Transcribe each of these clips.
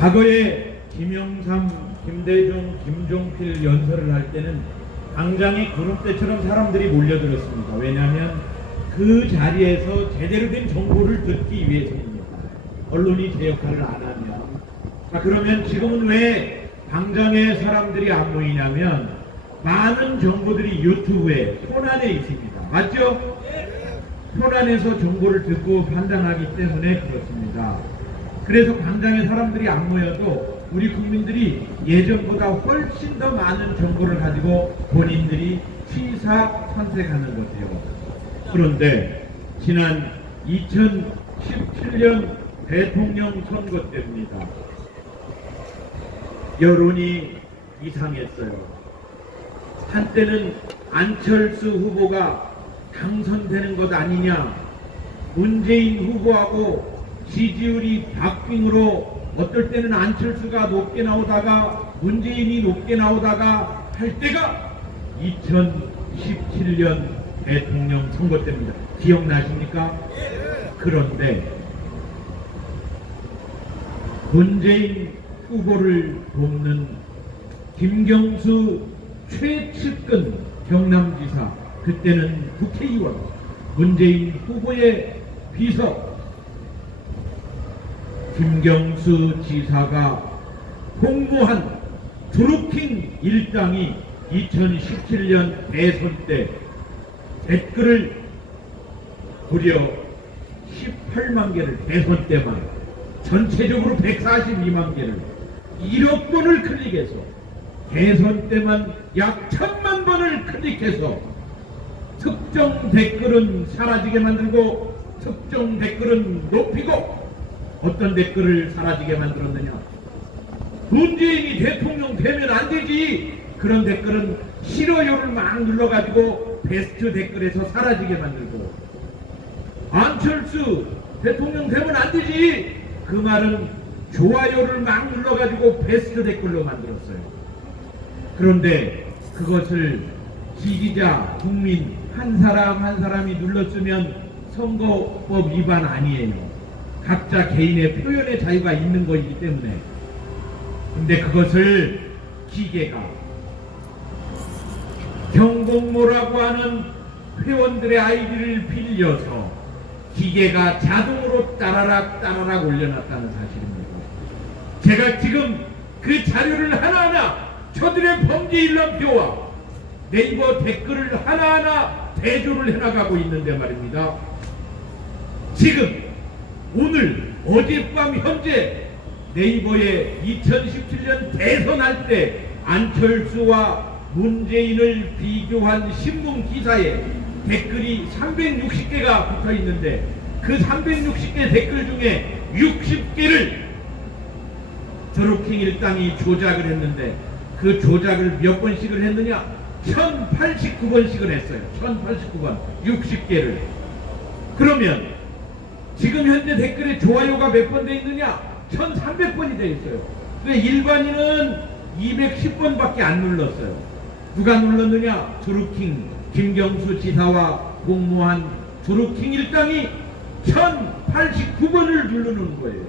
과거에 김영삼, 김대중, 김종필 연설을 할 때는 광장에 구름대처럼 사람들이 몰려들었습니다. 왜냐하면 그 자리에서 제대로 된 정보를 듣기 위해서입니다. 언론이 제 역할을 안 하면. 자, 그러면 지금은 왜 광장에 사람들이 안 모이냐면 많은 정보들이 유튜브에 손안에 있습니다. 맞죠? 손안에서 정보를 듣고 판단하기 때문에 그렇습니다. 그래서 광장에 사람들이 안 모여도 우리 국민들이 예전보다 훨씬 더 많은 정보를 가지고 본인들이 취사선택하는 것이에요. 그런데 지난 2017년 대통령 선거 때입니다. 여론이 이상했어요. 한때는 안철수 후보가 당선되는 것 아니냐, 문재인 후보하고 지지율이 박빙으로 어떨 때는 안철수가 높게 나오다가 문재인이 높게 나오다가 할 때가 2017년 대통령 선거 때입니다. 기억나십니까? 그런데 문재인 후보를 돕는 김경수 최측근 경남지사, 그때는 국회의원, 문재인 후보의 비서 김경수 지사가 홍보한 드루킹 일당이 2017년 대선 때 댓글을 무려 18만 개를, 대선 때만 전체적으로 142만 개를 1억 번을 클릭해서, 대선 때만 약 1000만 번을 클릭해서 특정 댓글은 사라지게 만들고 특정 댓글은 높이고, 어떤 댓글을 사라지게 만들었느냐, 문재인이 대통령 되면 안 되지, 그런 댓글은 싫어요를 막 눌러가지고 베스트 댓글에서 사라지게 만들고, 안철수 대통령 되면 안 되지, 그 말은 좋아요를 막 눌러가지고 베스트 댓글로 만들었어요. 그런데 그것을 지지자, 국민 한 사람 한 사람이 눌렀으면 선거법 위반 아니에요. 각자 개인의 표현의 자유가 있는 것이기 때문에. 근데 그것을 기계가, 경복모라고 하는 회원들의 아이디를 빌려서 기계가 자동으로 따라락 올려놨다는 사실입니다. 제가 지금 그 자료를 하나하나 저들의 범죄 일람표와 네이버 댓글을 하나하나 대조를 해나가고 있는데 말입니다. 지금 오늘 어젯밤 현재 네이버에 2017년 대선할 때 안철수와 문재인을 비교한 신문 기사에 댓글이 360개가 붙어 있는데, 그 360개 댓글 중에 60개를 드루킹 일당이 조작을 했는데, 그 조작을 몇 번씩을 했느냐? 1089번씩을 했어요. 1089번 60개를. 그러면 지금 현재 댓글에 좋아요가 몇 번 돼 있느냐? 1300번이 돼 있어요. 근데 일반인은 210번밖에 안 눌렀어요. 누가 눌렀느냐? 드루킹, 김경수 지사와 공모한 드루킹 일당이 1089번을 누르는 거예요.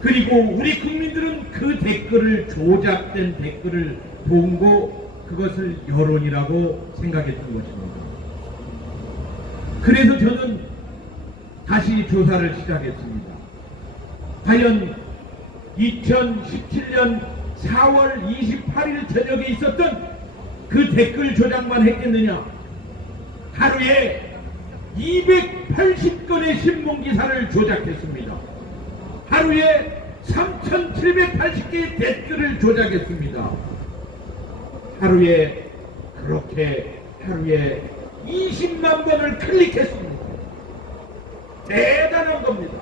그리고 우리 국민들은 그 댓글을, 조작된 댓글을 보고 그것을 여론이라고 생각했던 것입니다. 그래서 저는 다시 조사를 시작했습니다. 과연 2017년 4월 28일 저녁에 있었던 그 댓글 조작만 했겠느냐? 하루에 280건의 신문기사를 조작했습니다. 하루에 3780개의 댓글을 조작했습니다. 하루에 그렇게 하루에 20만 번을 클릭했습니다. 대단한 겁니다.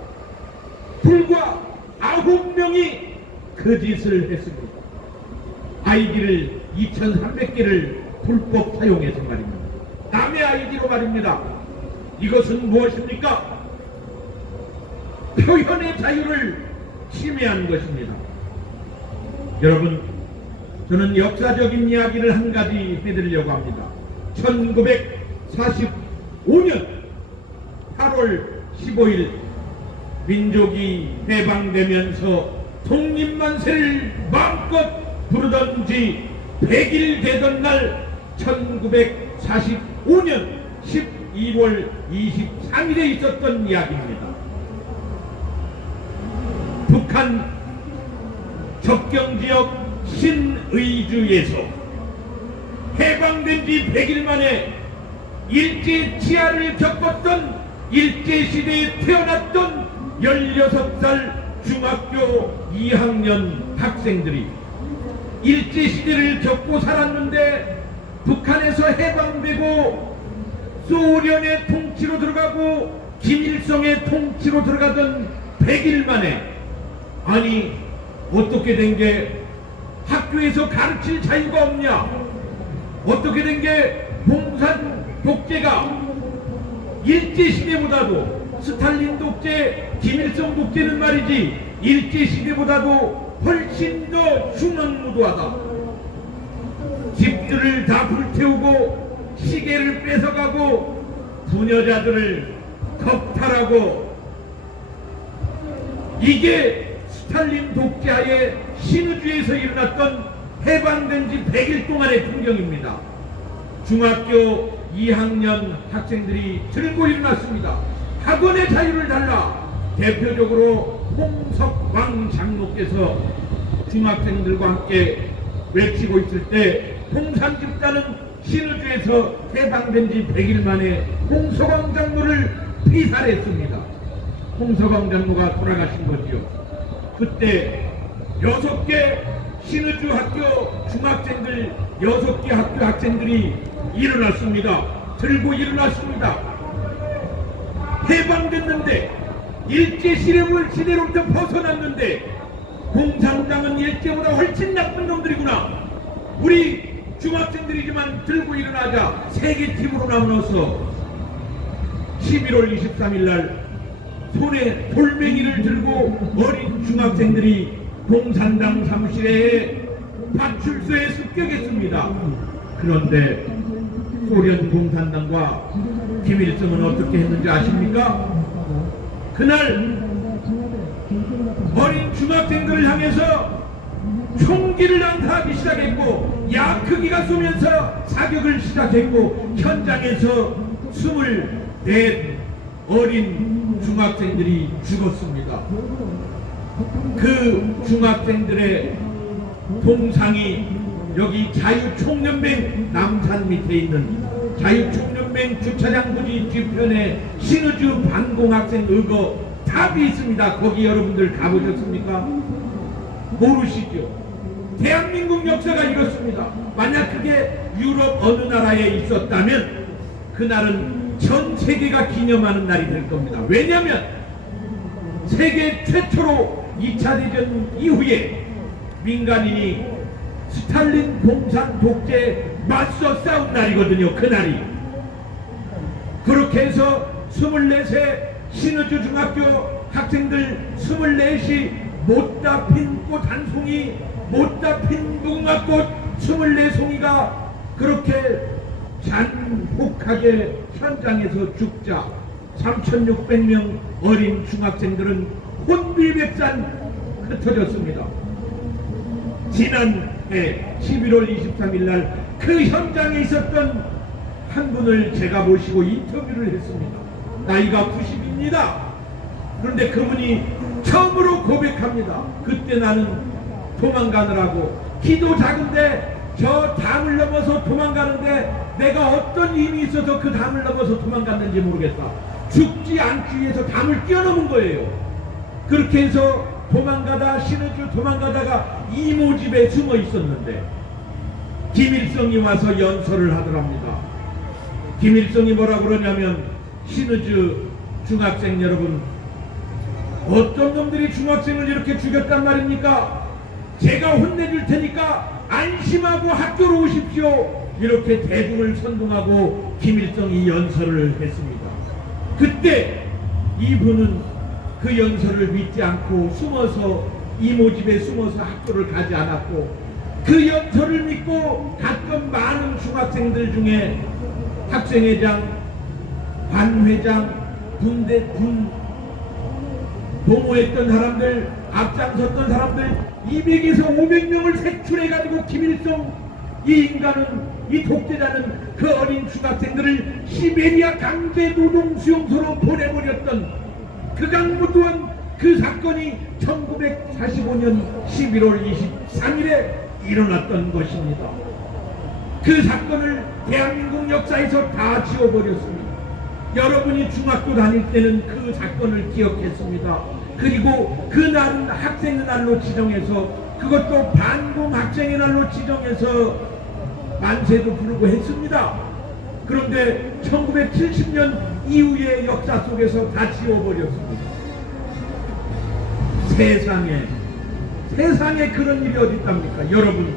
불과 9명이 그 짓을 했습니다. 아이디를 2300개를 불법 사용해서 말입니다. 남의 아이디로 말입니다. 이것은 무엇입니까? 표현의 자유를 침해한 것입니다. 여러분, 저는 역사적인 이야기를 한 가지 해드리려고 합니다. 1945년 8월 15일 민족이 해방되면서 독립만세를 마음껏 부르던지 100일 되던 날 1945년 12월 23일에 있었던 이야기입니다. 북한 접경지역 신의주에서 해방된 지 100일 만에 일제치하를 겪었던 일제시대에 태어났던 16살 중학교 2학년 학생들이 일제시대를 겪고 살았는데 북한에서 해방되고 소련의 통치로 들어가고 김일성의 통치로 들어가던 100일 만에 아니 어떻게 된 게 학교에서 가르칠 자유가 없냐, 어떻게 된 게 공산 독재가 일제시대보다도 스탈린 독재, 김일성 독재는 말이지 일제시대보다도 훨씬 더 흉악무도하다. 집들을 다 불태우고 시계를 뺏어가고 부녀자들을 겁탈하고, 이게 스탈린 독재하에 신의주에서 일어났던 해방된 지 100일 동안의 풍경입니다. 중학교 2학년 학생들이 들고 일어났습니다. 학원의 자유를 달라. 대표적으로 홍석왕 장로께서 중학생들과 함께 외치고 있을 때 공산 집단은 신의주에서 해방된 지 100일 만에 홍석왕 장로를 피살했습니다. 홍석왕 장로가 돌아가신 거지요. 그때 6개 신의주 학교 중학생들 6개 학교 학생들이 일어났습니다. 들고 일어났습니다. 해방됐는데 일제시대로부터 벗어났는데 공산당은 일제보다 훨씬 나쁜 놈들이구나. 우리 중학생들이지만 들고 일어나자. 3개 팀으로 나눠서 11월 23일 날 손에 돌멩이를 들고 어린 중학생들이 공산당 사무실에 파출소에 습격했습니다. 그런데 소련 공산당과 김일성은 어떻게 했는지 아십니까? 그날 어린 중학생들을 향해서 총기를 난사하기 시작했고 야크기가 쏘면서 사격을 시작했고 현장에서 24 어린 중학생들이 죽었습니다. 그 중학생들의 동상이 여기 자유총연맹 남산 밑에 있는 자유총연맹 주차장 부지 뒤편에 신의주 반공학생 의거 탑이 있습니다. 거기 여러분들 가보셨습니까? 모르시죠? 대한민국 역사가 이렇습니다. 만약 그게 유럽 어느 나라에 있었다면 그날은 전 세계가 기념하는 날이 될 겁니다. 왜냐하면 세계 최초로 2차 대전 이후에 민간인이 스탈린 공산 독재에 맞서 싸운 날이거든요. 그날이. 그렇게 해서 24세 신의주 중학교 학생들 24이 못다 핀 꽃 한 송이, 못다 핀 무궁화꽃 24송이가 그렇게 잔혹하게 현장에서 죽자 3,600명 어린 중학생들은 혼비백산 흩어졌습니다. 지난해 11월 23일 날 그 현장에 있었던 한 분을 제가 모시고 인터뷰를 했습니다. 나이가 90입니다. 그런데 그분이 처음으로 고백합니다. 그때 나는 도망가느라고 키도 작은데 저 담을 넘어서 도망가는데 내가 어떤 힘이 있어서 그 담을 넘어서 도망갔는지 모르겠다. 죽지 않기 위해서 담을 뛰어넘은 거예요. 그렇게 해서 도망가다 신의주 도망가다가 이모 집에 숨어 있었는데 김일성이 와서 연설을 하더랍니다. 김일성이 뭐라 그러냐면 신의주 중학생 여러분, 어떤 놈들이 중학생을 이렇게 죽였단 말입니까? 제가 혼내줄 테니까 안심하고 학교로 오십시오. 이렇게 대중을 선동하고 김일성이 연설을 했습니다. 그때 이분은 그 연설을 믿지 않고 숨어서 이모 집에 숨어서 학교를 가지 않았고 그 연설을 믿고 갔던 많은 중학생들 중에 학생회장, 반회장, 군 동호했던 사람들 앞장섰던 사람들 200에서 500명을 색출해가지고 김일성 이 인간은, 이 독재자는 그 어린 중학생들을 시베리아 강제노동 수용소로 보내버렸던 극악무도한 그 사건이 1945년 11월 23일에 일어났던 것입니다. 그 사건을 대한민국 역사에서 다 지워버렸습니다. 여러분이 중학교 다닐 때는 그 사건을 기억했습니다. 그리고 그날은 학생의 날로 지정해서, 그것도 반공 학생의 날로 지정해서 만세도 부르고 했습니다. 그런데 1970년 이후의 역사 속에서 다 지워버렸습니다. 세상에 그런 일이 어디 있답니까? 여러분,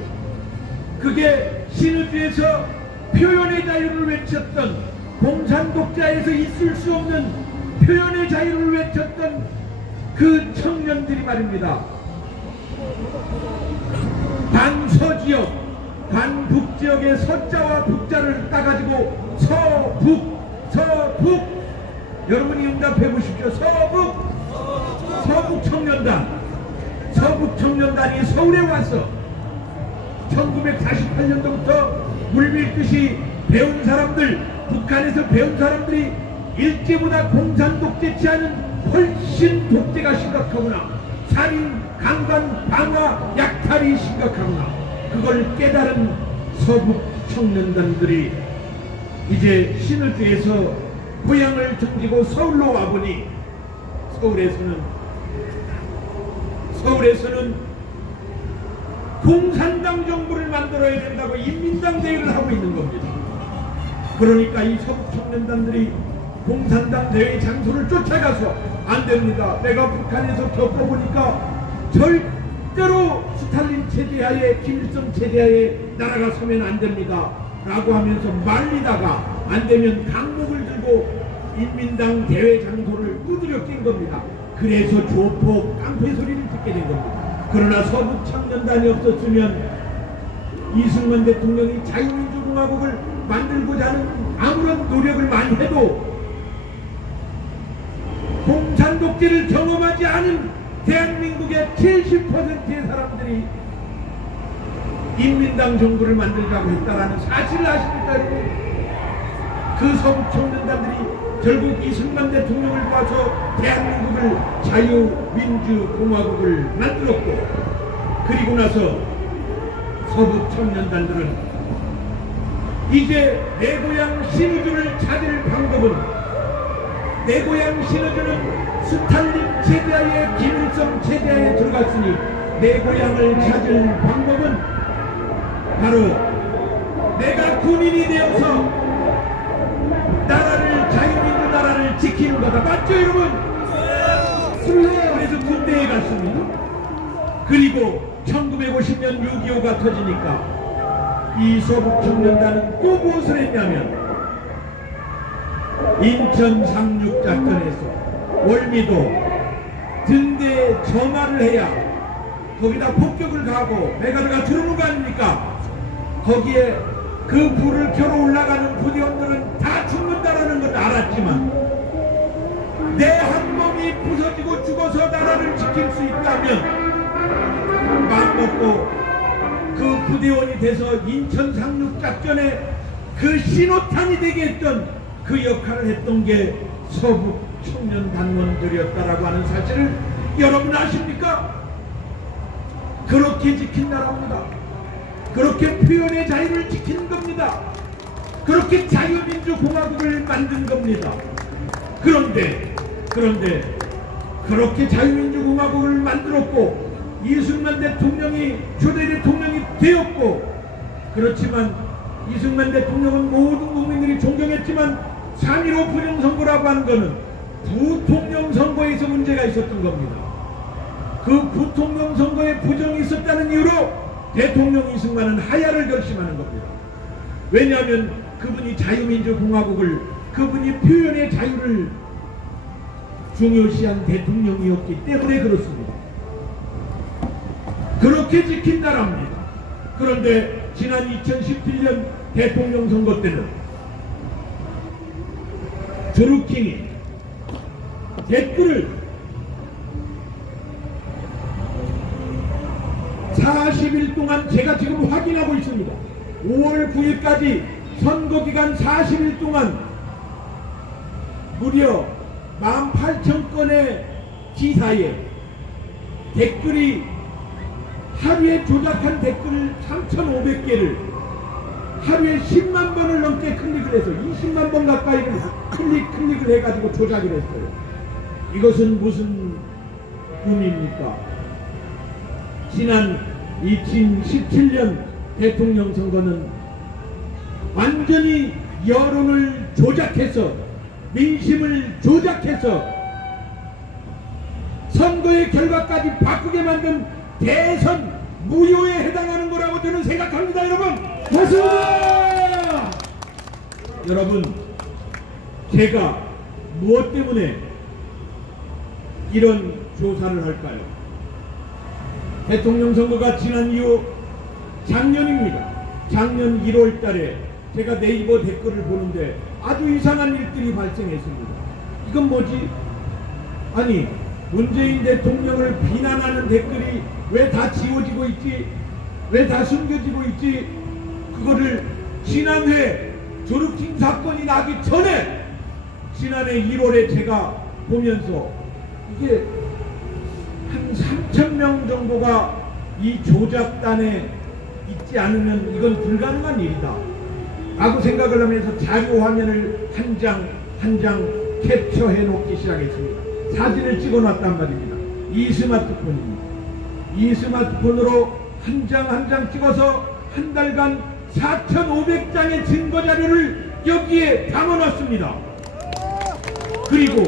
그게 신의주에서 표현의 자유를 외쳤던, 공산독자에서 있을 수 없는 표현의 자유를 외쳤던 그 청년들이 말입니다. 반서지역, 반북지역의 서자와 북자를 따가지고 서북 여러분이 응답해 보십시오. 서북 청년단이 서울에 와서 1948년도부터 물밀듯이 배운 사람들, 북한에서 배운 사람들이 일제보다 공산독재 치하는 훨씬 독재가 심각하구나, 살인, 강간, 방화, 약탈이 심각하구나, 그걸 깨달은 서북 청년단들이 이제 신의주에서 고향을 등지고 서울로 와보니 서울에서는 공산당 정부를 만들어야 된다고 인민당 대회를 하고 있는 겁니다. 그러니까 이 서북 청년단들이 공산당 대회 장소를 쫓아가서 안 됩니다. 내가 북한에서 겪어보니까 절대로 스탈린 체제하에, 김일성 체제하에 나라가 서면 안 됩니다 라고 하면서 말리다가 안 되면 강목을 들고 인민당 대회 장소를 두드려 낀 겁니다. 그래서 조폭 깡패 소리를 듣게 된 겁니다. 그러나 서북 청년단이 없었으면 이승만 대통령이 자유민주공화국을 만들고자 하는 아무런 노력을 많이 해도 공산독재를 경험하지 않은 대한민국의 70%의 사람들이 인민당 정부를 만들자고 했다라는 사실을 아십니까, 여러분? 그 서북 청년단들이 결국 이승만 대통령을 도와서 대한민국을 자유민주공화국을 만들었고, 그리고 나서 서북 청년단들은 이제 내 고향 신의주를 찾을 방법은, 내 고향 신의주는 스탈린 체제하에, 김일성 체제하에 들어갔으니 내 고향을 찾을 방법은 바로 내가 군인이 되어서 나라를, 자유민주 나라를 지키는 거다. 맞죠, 여러분? 그래서 군대에 갔습니다. 그리고 1950년 6.25가 터지니까 이 서북 청년단은 또 무엇을 했냐면, 인천 상륙작전에서 월미도 등대에 점화를 해야 거기다 폭격을 가고 메가드가 들어오는 거 아닙니까? 거기에 그 불을 켜러 올라가는 부대원들은 다 죽는다라는 걸 알았지만, 내 한 몸이 부서지고 죽어서 나라를 지킬 수 있다면 마음먹고 그 부대원이 돼서 인천 상륙작전에 그 신호탄이 되게 했던 그 역할을 했던 게 서북 청년단원들이었다라고 하는 사실을 여러분 아십니까? 그렇게 지킨 나라입니다. 그렇게 표현의 자유를 지킨 겁니다. 그렇게 자유민주공화국을 만든 겁니다. 그런데 그렇게 자유민주공화국을 만들었고 이승만 대통령이 초대 대통령이 되었고, 그렇지만 이승만 대통령은 모든 국민들이 존경했지만 3.15 부정선거라고 하는 것은 부통령 선거에서 문제가 있었던 겁니다. 그 부통령 선거에 부정이 있었다는 이유로 대통령 이승만은 하야를 결심하는 겁니다. 왜냐하면 그분이 자유민주공화국을, 그분이 표현의 자유를 중요시한 대통령이었기 때문에 그렇습니다. 그렇게 지킨 나라입니다. 그런데 지난 2017년 대통령 선거 때는 드루킹이 댓글을 40일 동안 제가 지금 확인하고 있습니다. 5월 9일까지 선거기간 40일 동안 무려 18,000건의 기사에 댓글이 하루에 조작한 댓글을 3,500개를 하루에 10만 번을 넘게 클릭을 해서 20만 번 가까이를 클릭을 해가지고 조작을 했어요. 이것은 무슨 의미입니까? 지난 2017년 대통령 선거는 완전히 여론을 조작해서 민심을 조작해서 선거의 결과까지 바꾸게 만든 대선 무효에 해당하는 거라고 저는 생각합니다. 여러분 맞습니다. 여러분 제가 무엇 때문에 이런 조사를 할까요? 대통령 선거가 지난 이후 작년입니다. 작년 1월 달에 제가 네이버 댓글을 보는데 아주 이상한 일들이 발생했습니다. 이건 뭐지? 아니 문재인 대통령을 비난하는 댓글이 왜 다 지워지고 있지? 왜 다 숨겨지고 있지? 그거를 지난해 조르킹 사건이 나기 전에 지난해 1월에 제가 보면서 이게 한 3,000명 정도가 이 조작단에 있지 않으면 이건 불가능한 일이다 라고 생각을 하면서 자료 화면을 한 장 한 장 캡처해 놓기 시작했습니다. 사진을 찍어 놨단 말입니다. 이 스마트폰입니다. 이 스마트폰으로 한 장 한 장 찍어서 한 달간 4,500장의 증거 자료를 여기에 담아놨습니다. 그리고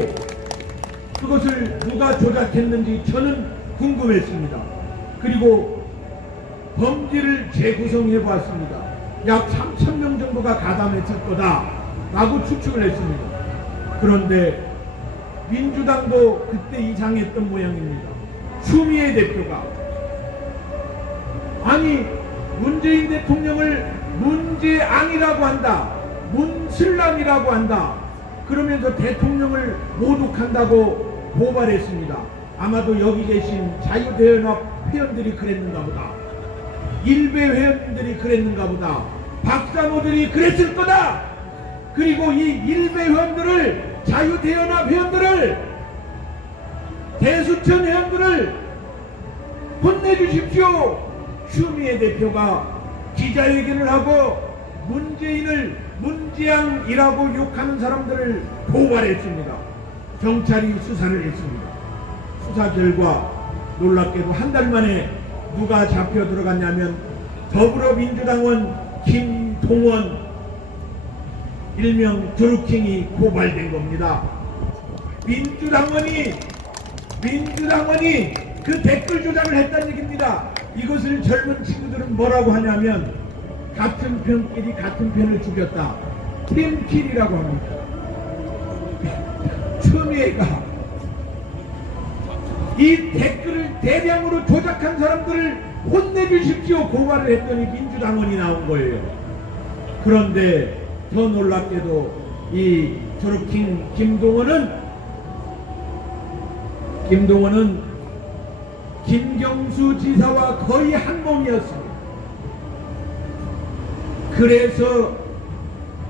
그것을 누가 조작했는지 저는 궁금했습니다. 그리고 범죄를 재구성해 보았습니다. 약 3,000명 정도가 가담했을 거다 라고 추측을 했습니다. 그런데 민주당도 그때 이상했던 모양입니다. 추미애 대표가 아니 문재인 대통령을 문재앙이라고 한다, 문슬람이라고 한다, 그러면서 대통령을 모독한다고 고발했습니다. 아마도 여기 계신 자유대연합 회원들이 그랬는가 보다, 일베 회원들이 그랬는가 보다, 박사모들이 그랬을 거다. 그리고 이 일베 회원들을, 자유대연합 회원들을, 대수천 회원들을 혼내주십시오. 추미애 대표가 기자회견을 하고 문재인을 문재앙이라고 욕하는 사람들을 고발했습니다. 경찰이 수사를 했습니다. 수사 결과 놀랍게도 한 달 만에 누가 잡혀 들어갔냐면 더불어민주당원 김동원 일명 드루킹이 고발된 겁니다. 민주당원이 그 댓글 조작을 했다는 얘기입니다. 이것을 젊은 친구들은 뭐라고 하냐면 같은 편끼리 같은 편을 죽였다, 팀킬이라고 합니다. 추미애가 이 댓글을 대량으로 조작한 사람들을 혼내주십시오 고발을 했더니 민주당원이 나온 거예요. 그런데 더 놀랍게도 이 드루킹 김동원은 김경수 지사와 거의 한 몸이었습니다. 그래서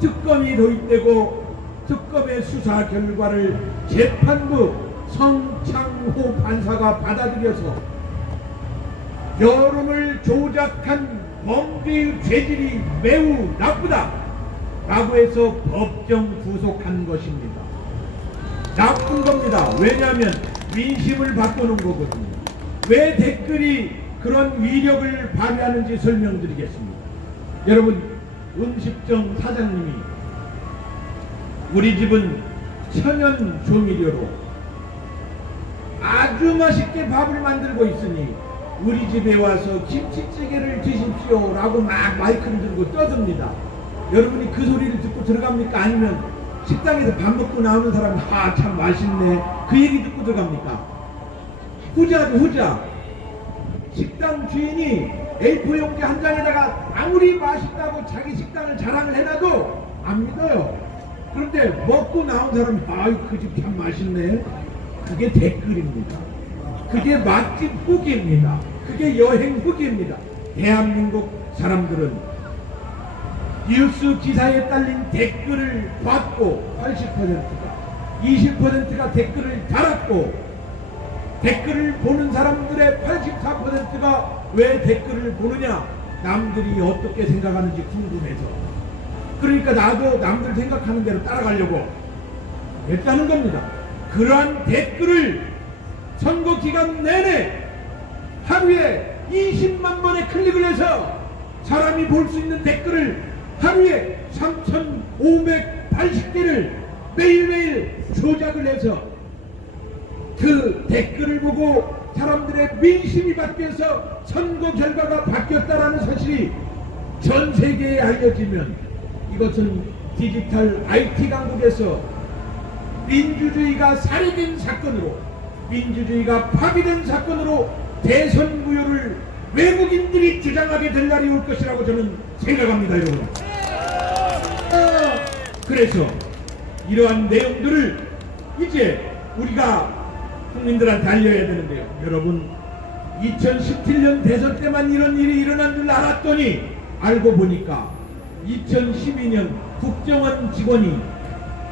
특검이 도입되고 특검의 수사 결과를 재판부 성창호 판사가 받아들여서 여론을 조작한 범죄의 죄질이 매우 나쁘다 라고 해서 법정 구속한 것입니다. 나쁜 겁니다. 왜냐하면 민심을 바꾸는 거거든요. 왜 댓글이 그런 위력을 발휘하는지 설명드리겠습니다. 여러분, 음식점 사장님이 우리 집은 천연 조미료로 아주 맛있게 밥을 만들고 있으니 우리 집에 와서 김치찌개를 드십시오 라고 막 마이크를 들고 떠듭니다. 여러분이 그 소리를 듣고 들어갑니까? 아니면 식당에서 밥 먹고 나오는 사람이 참 맛있네 그 얘기 듣고 들어갑니까? 후자죠, 후자. 식당 주인이 A4 용지 한 장에다가 아무리 맛있다고 자기 식당을 자랑을 해놔도 안 믿어요. 그런데 먹고 나온 사람이 그 집 참 맛있네, 그게 댓글입니다. 그게 맛집 후기입니다. 그게 여행 후기입니다. 대한민국 사람들은 뉴스 기사에 딸린 댓글을 봤고 80%가 20%가 댓글을 달았고 댓글을 보는 사람들의 84%가 왜 댓글을 보느냐? 남들이 어떻게 생각하는지 궁금해서. 그러니까 나도 남들 생각하는 대로 따라가려고 했다는 겁니다. 그러한 댓글을 선거 기간 내내 하루에 20만 번의 클릭을 해서 사람이 볼 수 있는 댓글을 하루에 3,580개를 매일매일 조작을 해서 그 댓글을 보고 사람들의 민심이 바뀌어서 선거 결과가 바뀌었다라는 사실이 전 세계에 알려지면 이것은 디지털 IT 강국에서 민주주의가 살해된 사건으로, 민주주의가 파괴된 사건으로 대선 무효를 외국인들이 주장하게 될 날이 올 것이라고 저는 생각합니다, 여러분. 그래서 이러한 내용들을 이제 우리가 국민들한테 알려야 되는데요. 여러분, 2017년 대선 때만 이런 일이 일어난 줄 알았더니 알고 보니까 2012년 국정원 직원이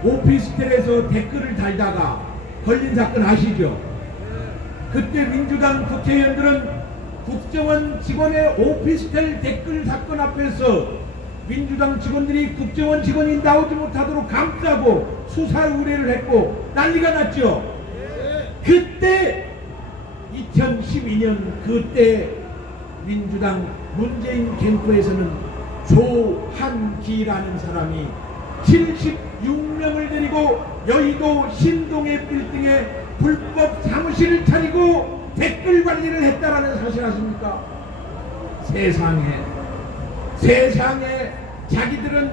오피스텔에서 댓글을 달다가 걸린 사건 아시죠? 그때 민주당 국회의원들은 국정원 직원의 오피스텔 댓글 사건 앞에서 민주당 직원들이 국정원 직원이 나오지 못하도록 감싸고 수사 의뢰를 했고 난리가 났죠. 그때 2012년 그때 민주당 문재인 캠프에서는 조한기라는 사람이 76명을 데리고 여의도 신동의 빌딩에 불법 사무실을 차리고 댓글 관리를 했다라는 사실 아십니까? 세상에 자기들은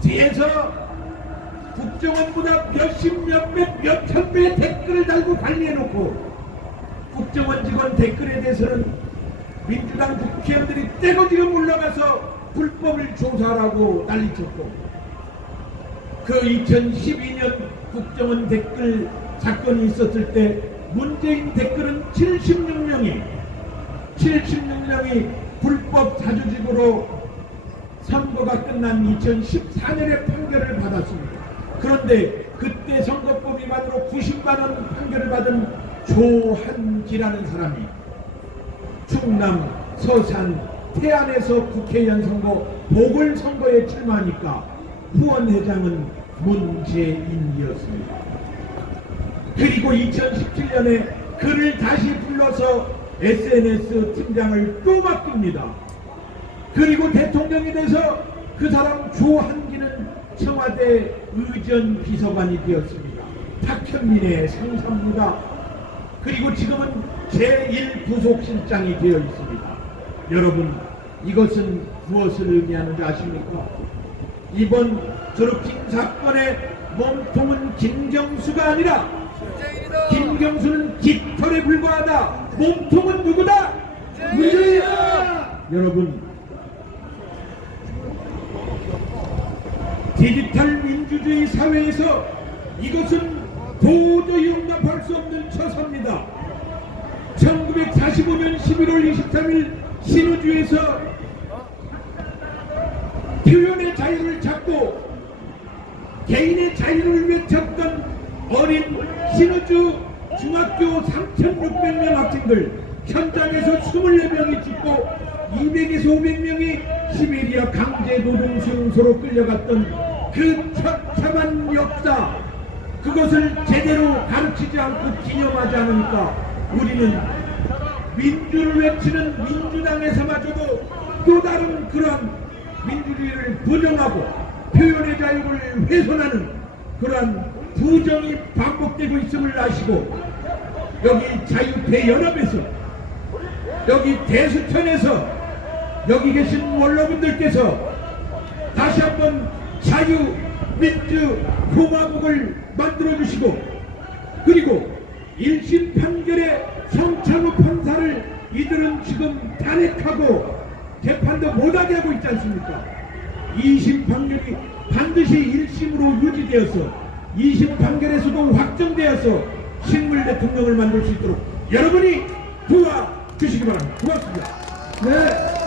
뒤에서 국정원보다 몇십, 몇백, 몇천 배의 댓글을 달고 관리해놓고 국정원 직원 댓글에 대해서는 민주당 국회의원들이 떼거지로 물러가서 불법을 조사하라고 난리쳤고 그 2012년 국정원 댓글 사건이 있었을 때 문재인 댓글은 76명이 불법 사주직으로 선거가 끝난 2014년에 판결을 받았습니다. 그런데 그때 선거법 위반으로 90만 원 판결을 받은 조한기라는 사람이 충남 서산 태안에서 국회의원 선거 보궐선거에 출마하니까 후원회장은 문재인이었습니다. 그리고 2017년에 그를 다시 불러서 SNS 팀장을 또 바꿉니다. 그리고 대통령이 돼서 그 사람 조한기는 청와대 의전 비서관이 되었습니다. 탁현민의 상사입니다. 그리고 지금은 제1부속실장이 되어 있습니다. 여러분, 이것은 무엇을 의미하는지 아십니까? 이번 드루킹 사건의 몸통은 김경수가 아니라 김경수는 깃털에 불과하다. 몸통은 누구다? 문재인이다. 여러분, 디지털 민주주의 사회에서 이것은 도저히 용납할 수 없는 처사입니다. 1945년 11월 23일 신우주에서 표현의 자유를 찾고 개인의 자유를 외쳤던 어린 신우주 중학교 3,600명 학생들 현장에서 24명이 죽고 200에서 500명이 시베리아 강제 노동 수용소로 끌려갔던 그 처참한 역사, 그것을 제대로 가르치지 않고 기념하지 않으니까 우리는 민주를 외치는 민주당에서마저도 또 다른 그러한 민주주의를 부정하고 표현의 자유를 훼손하는 그러한 부정이 반복되고 있음을 아시고 여기 자유대연합에서 여기 대수천에서 여기 계신 원로분들께서 다시 한번 자유민주공화국을 만들어주시고 그리고 1심 판결의 성창호 판사를 이들은 지금 탄핵하고 재판도 못하게 하고 있지 않습니까? 2심 판결이 반드시 1심으로 유지되어서 2심 판결에서도 확정되어서 식물 대통령을 만들 수 있도록 여러분이 도와 주시기 바랍니다. 고맙습니다. 네.